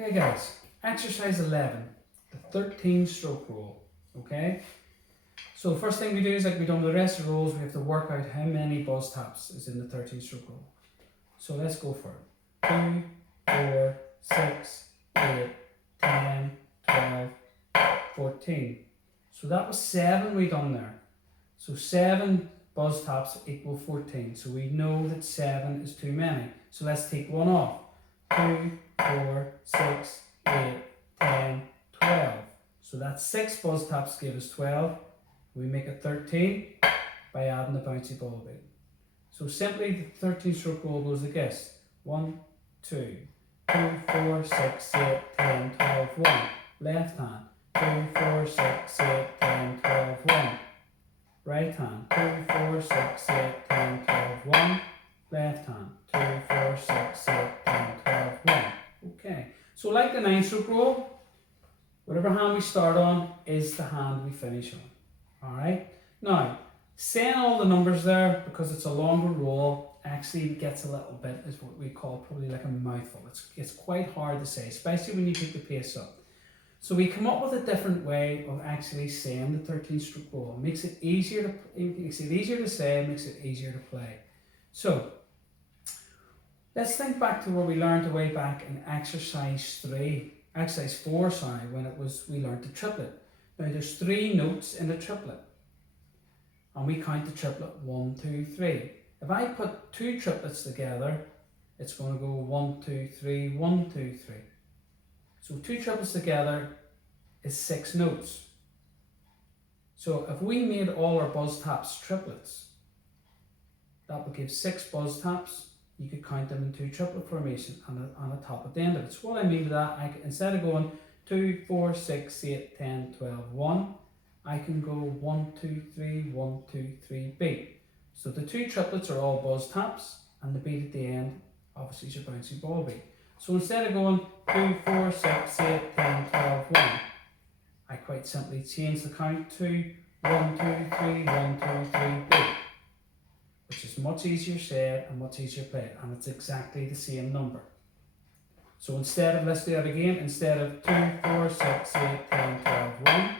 Okay guys, exercise 11, the 13 stroke roll, okay? So first thing we do is like we done with the rest of the rolls, we have to work out how many buzz taps is in the 13 stroke roll. So let's go for it. 2, 4, 6, 8, 10, 12, 14. So that was 7 we done there. So 7 buzz taps equal 14. So we know that 7 is too many. So let's take one off. 2, 4, 6, 8, 10, 12. So that's 6 buzz taps give us 12. We make it 13 by adding the bouncy ball beat. So simply the 13 stroke roll goes like this. 1, 2, 2, 4, 6, 8, 10, 12, 1. Left hand. 2, 4, 6, 8, 10, 12, 1. Right hand. 2, 4, 6, 8, 10, 12, 1. Left hand. 2, 4, 6, 8, 10, 12, 1. Okay. So like the 9 stroke roll, whatever hand we start on is the hand we finish on. Alright? Now, saying all the numbers there, because it's a longer roll, actually gets a little bit, is what we call probably like a mouthful. It's quite hard to say, especially when you keep the pace up. So we come up with a different way of actually saying the 13 stroke roll. It makes it easier to say, it makes it easier to play. So let's think back to where we learned way back in exercise 4, when we learned the triplet. Now there's 3 notes in the triplet. And we count the triplet 1, 2, 3. If I put 2 triplets together, it's going to go 1, 2, 3, 1, 2, 3. So 2 triplets together is 6 notes. So if we made all our buzz taps triplets, that would give 6 buzz taps. You could count them in 2 triplet formation and a top at the end of it. So what I mean by that, instead of going 2, 4, 6, 8, 10, 12, 1, I can go 1, 2, 3, 1, 2, 3, beat. So the 2 triplets are all buzz taps, and the beat at the end obviously is your bouncy ball beat. So instead of going 2, 4, 6, 8, 10, 12, 1, I quite simply change the count to 1, 2, 3, 1, 2, 3, beat. Which is much easier said and much easier played, and it's exactly the same number. So instead of, let's do that again, instead of 2, 4, 6, 8, 10, 12, 1,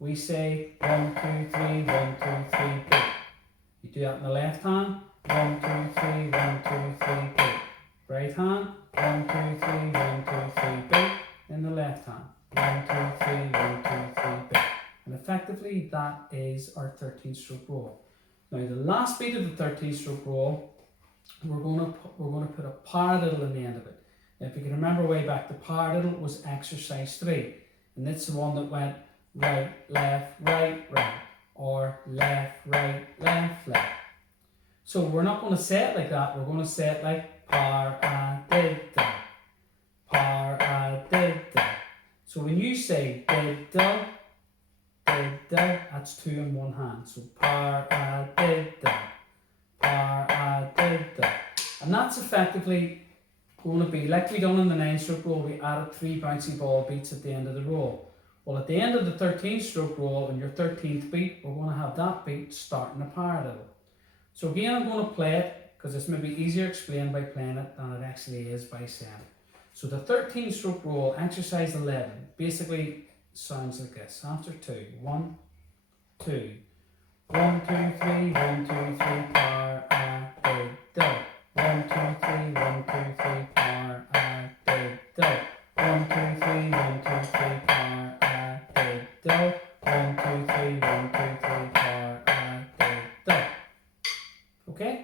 we say 1, 2, 3, 1, 2, 3, beat. You do that in the left hand, 1, 2, 3, 1, 2, 3, beat. Right hand, 1, 2, 3, 1, 2, 3, beat. In the left hand, 1, 2, 3, 1, 2, 3, beat. And effectively that is our 13 stroke roll. Now the last beat of the 13 stroke roll, we're going to put a paradiddle in the end of it. Now if you can remember way back, the paradiddle was exercise 3, and that's the one that went right, left, right, or left, right, left, left. So we're not going to say it like that, we're going to say it like paradiddle, paradiddle. So when you say diddle, diddle, that's 2 in one hand. So paradiddle, paradiddle. And that's effectively going to be, like we done in the 9 stroke roll, we added 3 bouncy ball beats at the end of the roll. Well, at the end of the 13 stroke roll, on your 13th beat, we're going to have that beat starting a paradiddle. So again, I'm going to play it, because it's maybe easier explained by playing it than it actually is by saying it. So the 13 stroke roll, exercise 11, basically sounds like this. After 2, 1, 2, 1, 2, 3, 1, 2, 3, paradiddle. 1, 2, 3, 1, 2, 3, paradiddle. 1, 2, 3, 1, 2, 3, paradiddle. 1, 2, 3, 1, 2, 3, paradiddle. Okay?